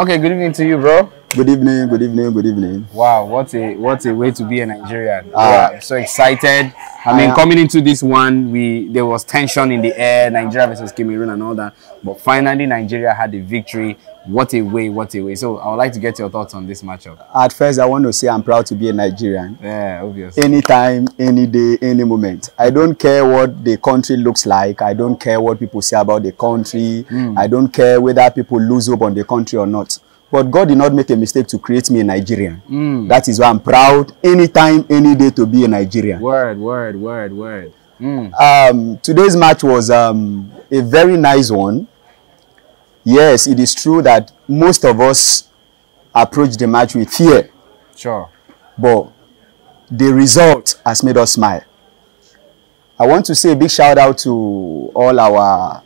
Okay, good evening to you, bro. Good evening, good evening, good evening. Wow, what a way to be a Nigerian. I'm so excited. I mean, coming into this one, there was tension in the air, Nigeria versus Cameroon and all that. But finally, Nigeria had the victory. What a way, what a way. So I would like to get your thoughts on this matchup. At first, I want to say I'm proud to be a Nigerian. Yeah, obviously. Anytime, any day, any moment. I don't care what the country looks like. I don't care what people say about the country. I don't care whether people lose hope on the country or not. But God did not make a mistake to create me a Nigerian. That is why I'm proud anytime, any day to be a Nigerian. Word. Today's match was a very nice one. Yes, it is true that most of us approach the match with fear. Sure. But the result has made us smile. I want to say a big shout out to all our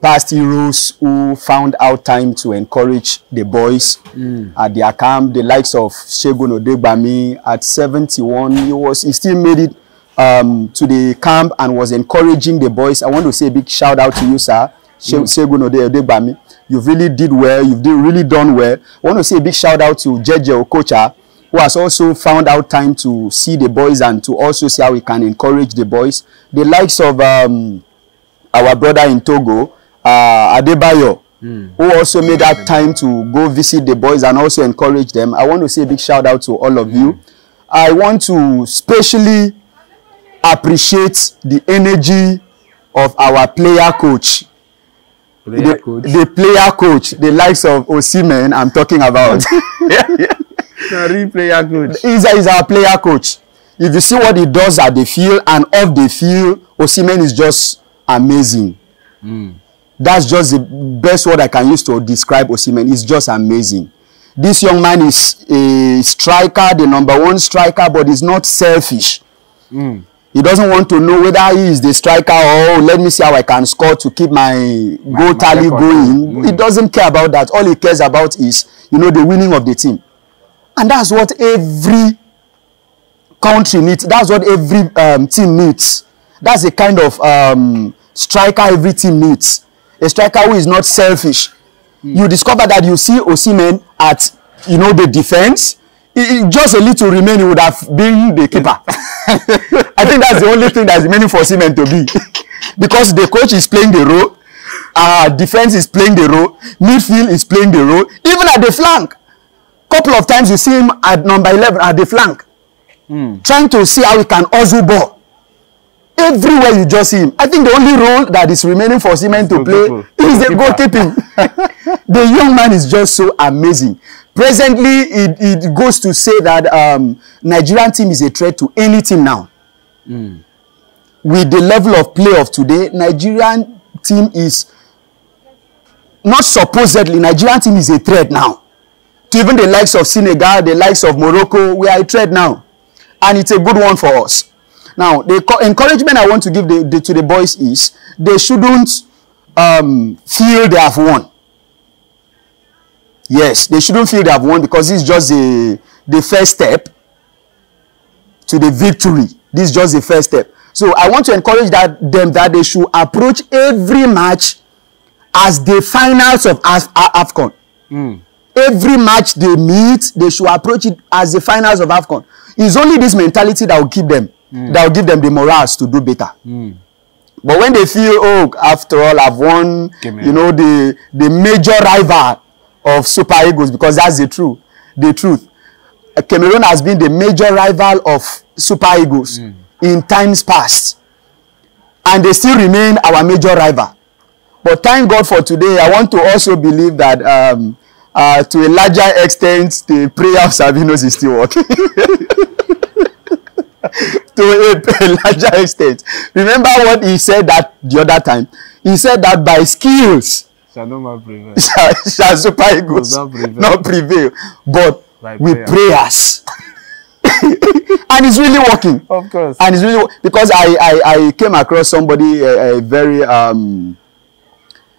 past heroes who found out time to encourage the boys at their camp. The likes of Segun Odegbami at 71, he still made it to the camp and was encouraging the boys. I want to say a big shout out to you, sir. Segun Odegbami, you've really did well. You've really done well. I want to say a big shout out to Jeje Okocha, who has also found out time to see the boys and to also see how we can encourage the boys. The likes of our brother in Togo, Adebayo, who also made that time to go visit the boys and also encourage them. I want to say a big shout out to all of you. I want to especially appreciate the energy of our player coach. The player coach, the likes of Osimhen, I'm talking about. The player coach. He's our player coach. If you see what he does at the field and off the field, Osimhen is just amazing. That's just the best word I can use to describe Osimhen. It's just amazing. This young man is a striker, the #1 striker, but he's not selfish. He doesn't want to know whether he is the striker or, oh, let me see how I can score to keep my goal tally going. He doesn't care about that. All he cares about is, the winning of the team. And that's what every country needs. That's what every team needs. That's the kind of striker every team needs. A striker who is not selfish. You discover that you see Osimhen at, the defense. Just a little remaining would have been the keeper. I think that's the only thing that's remaining for Osimhen to be. Because the coach is playing the role, defense is playing the role, midfield is playing the role, even at the flank. Couple of times you see him at number 11 at the flank, trying to see how he can hustle ball. Everywhere you just see him. I think the only role that is remaining for Osimhen to play is the goalkeeping. The young man is just so amazing. Presently, it goes to say that Nigerian team is a threat to any team now. With the level of play of today, Nigerian team is not supposedly, Nigerian team is a threat now. To even the likes of Senegal, the likes of Morocco, we are a threat now. And it's a good one for us. Now, the encouragement I want to give to the boys is they shouldn't feel they have won. Yes, they shouldn't feel they have won because this is just the first step to the victory. This is just the first step. So I want to encourage them that they should approach every match as the finals of Afcon. Every match they meet, they should approach it as the finals of Afcon. It's only this mentality that will keep them, that will give them the morals to do better. But when they feel, oh, after all, I've won, the major rival of Super Eagles, because that's the truth. Cameroon has been the major rival of Super Eagles in times past. And they still remain our major rival. But thank God for today. I want to also believe that to a larger extent, the prayer of Sabinos is still working. To a larger extent. Remember what he said that the other time? He said that by skills shall Super Eagles not prevail. But with prayers. And it's really working. Of course. And it's really because I came across somebody, a very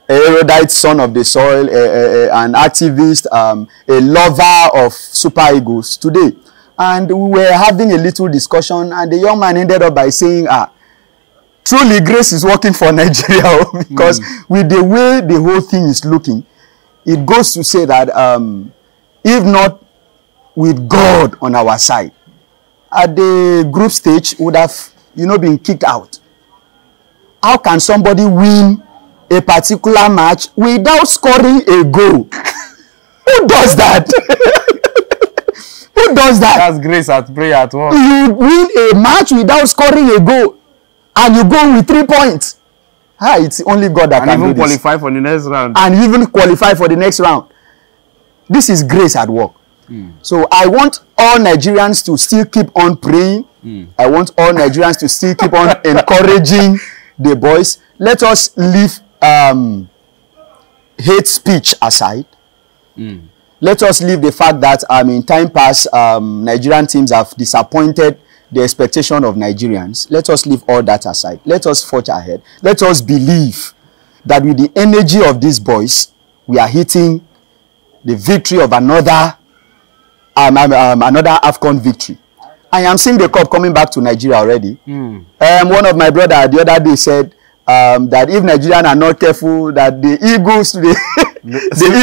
erudite son of the soil, an activist, a lover of Super Eagles today. And we were having a little discussion, and the young man ended up by saying, truly grace is working for Nigeria because with the way the whole thing is looking, it goes to say that if not with God on our side, at the group stage would have, been kicked out. How can somebody win a particular match without scoring a goal? Who does that? Who does that? That's grace at prayer at work. You win a match without scoring a goal, and you go with 3 points. It's only God that can do this. And even qualify for the next round. And even qualify for the next round. This is grace at work. So I want all Nigerians to still keep on praying. I want all Nigerians to still keep on encouraging the boys. Let us leave hate speech aside. Let us leave the fact that in time past, Nigerian teams have disappointed the expectation of Nigerians. Let us leave all that aside. Let us forge ahead. Let us believe that with the energy of these boys, we are hitting the victory of another Afcon victory. I am seeing the cup coming back to Nigeria already. One of my brother the other day said that if Nigerians are not careful, that the Eagles, the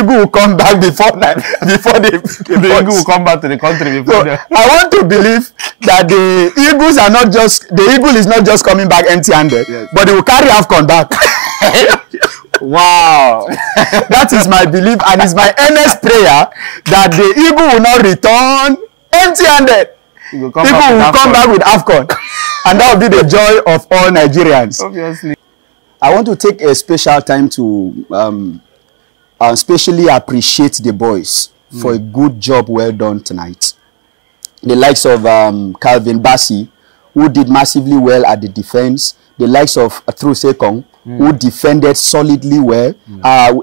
eagle will come back before the eagle will come back to the country before. So I want to believe that the eagle is not just coming back empty-handed, yes, but they will carry Afcon back. Wow. That is my belief, and it's my earnest prayer that the eagle will not return empty-handed. People will come back with Afcon. And that will be the joy of all Nigerians. Obviously. I want to take a special time to especially appreciate the boys for a good job well done tonight. The likes of Calvin Bassey, who did massively well at the defense. The likes of Trusekong, who defended solidly well.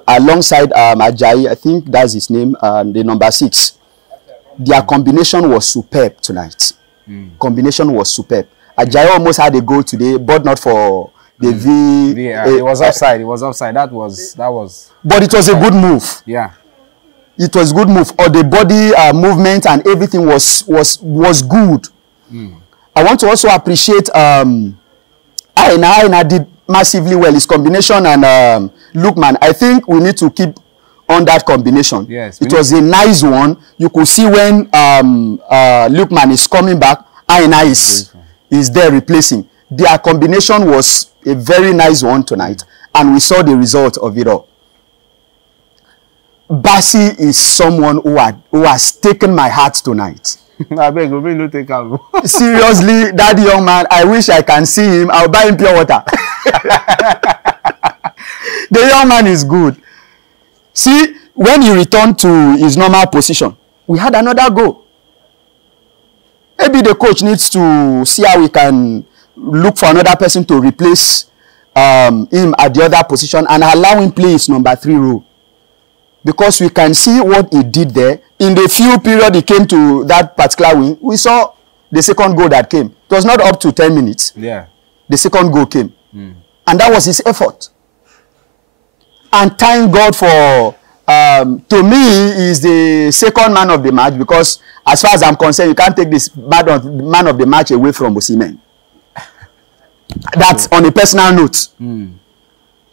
Alongside Ajayi, I think that's his name, the number 6. Their combination was superb tonight. Combination was superb. Ajayi almost had a goal today, but not for the it was offside. It was offside. That was. But it was a good move. Yeah. It was a good move. Or the body movement and everything was good. I want to also appreciate Aina did massively well. His combination and Lookman. I think we need to keep on that combination. Yes. It was a nice one. You could see when Lookman is coming back, Aina is there replacing. Their combination was a very nice one tonight, and we saw the result of it all. Bassey is someone who has taken my heart tonight. I beg you, no take him. Seriously, that young man, I wish I can see him. I'll buy him pure water. The young man is good. See, when he returned to his normal position, we had another goal. Maybe the coach needs to see how we can look for another person to replace him at the other position and allow him play his number 3 role. Because we can see what he did there. In the few period he came to that particular wing, we saw the second goal that came. It was not up to 10 minutes. Yeah. The second goal came. And that was his effort. And thank God for, to me, he's the second man of the match, because as far as I'm concerned, you can't take this man of the match away from Osimhen. That's on a personal note.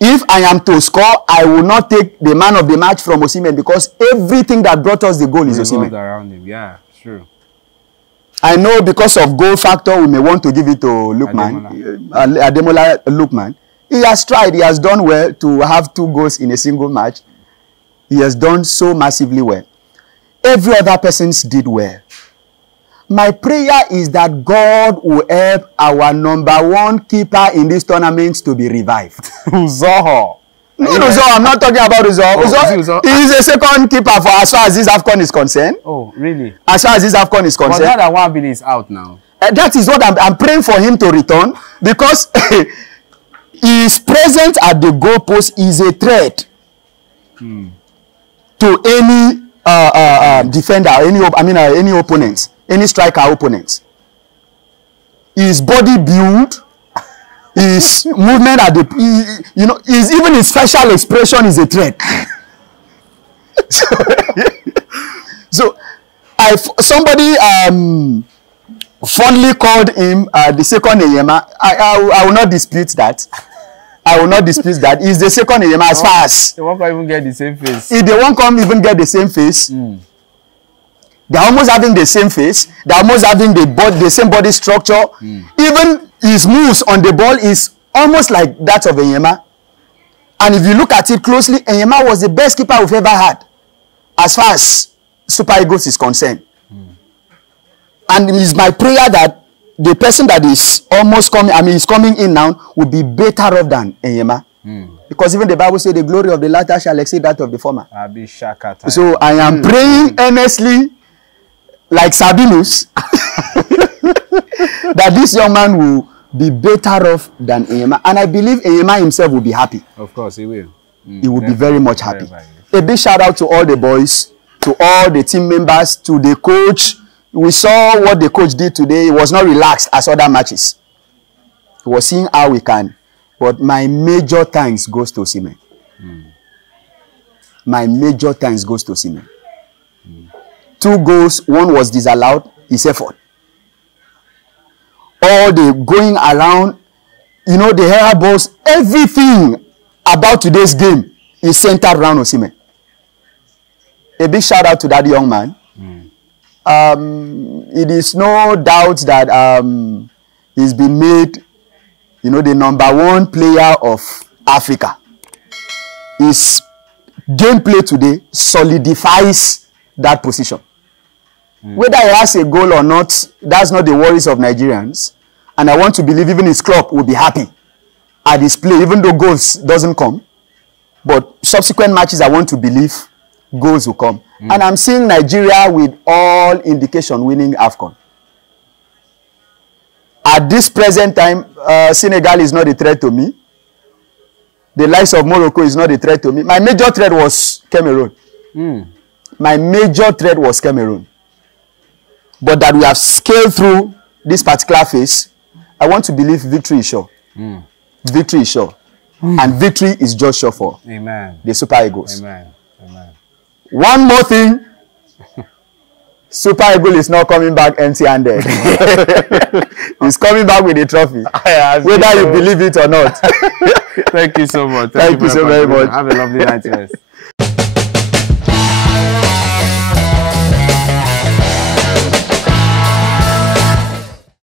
If I am to score, I will not take the man of the match from Osimhen, because everything that brought us the goal is Osimhen. Around him. Yeah, true. I know because of goal factor, we may want to give it to Lookman, Ademola Lookman. He has tried. He has done well to have 2 goals in a single match. He has done so massively well. Every other person did well. My prayer is that God will help our number 1 keeper in this tournament to be revived. Uzoho. No, Uzoho. I'm not talking about Uzoho. Uzoho. He is a second keeper for as far as this Afcon is concerned. Oh, really? As far as this Afcon is concerned. But that one is out now. That is what I'm praying for him to return, because his presence at the goalpost is a threat to any defender, any opponent. Any striker opponent. His body build, his movement at even his facial expression is a threat. So somebody fondly called him the second Eyema. I will not dispute that. I will not dispute that. He's the second Enyema as far as. They won't even get the same face. If they won't come even get the same face, they're almost having the same face. They're almost having the same body structure. Even his moves on the ball is almost like that of Enyema. And if you look at it closely, Enyema was the best keeper we've ever had as far as Super Eagles is concerned. And it is my prayer that the person that is almost coming, is coming in now, will be better off than Enyema. Because even the Bible says the glory of the latter shall exceed that of the former. So I am praying earnestly, like Sabinus, that this young man will be better off than Enyema. And I believe Enyema himself will be happy. Of course, he will. He will be very much happy. A big shout out to all the boys, to all the team members, to the coach. We saw what the coach did today. He was not relaxed as other matches. He was seeing how we can. But my major thanks goes to Osimhen. My major thanks goes to Osimhen. 2 goals, 1 was disallowed, his effort. All the going around, you know, the hair balls, everything about today's game is centered around Osimhen. A big shout out to that young man. It is no doubt that he's been made, you know, the #1 player of Africa. His gameplay today solidifies that position. Whether he has a goal or not, that's not the worries of Nigerians. And I want to believe even his club will be happy at his play, even though goals doesn't come. But subsequent matches, I want to believe goals will come. And I'm seeing Nigeria with all indication winning Afcon. At this present time, Senegal is not a threat to me. The likes of Morocco is not a threat to me. My major threat was Cameroon. My major threat was Cameroon. But that we have scaled through this particular phase, I want to believe victory is sure. Victory is sure. And victory is just sure for the Super Eagles. One more thing, Super Eagle is not coming back empty-handed. He's coming back with a trophy, whether you believe it or not. Thank you so much. Thank you so very much. Have a lovely night, yes.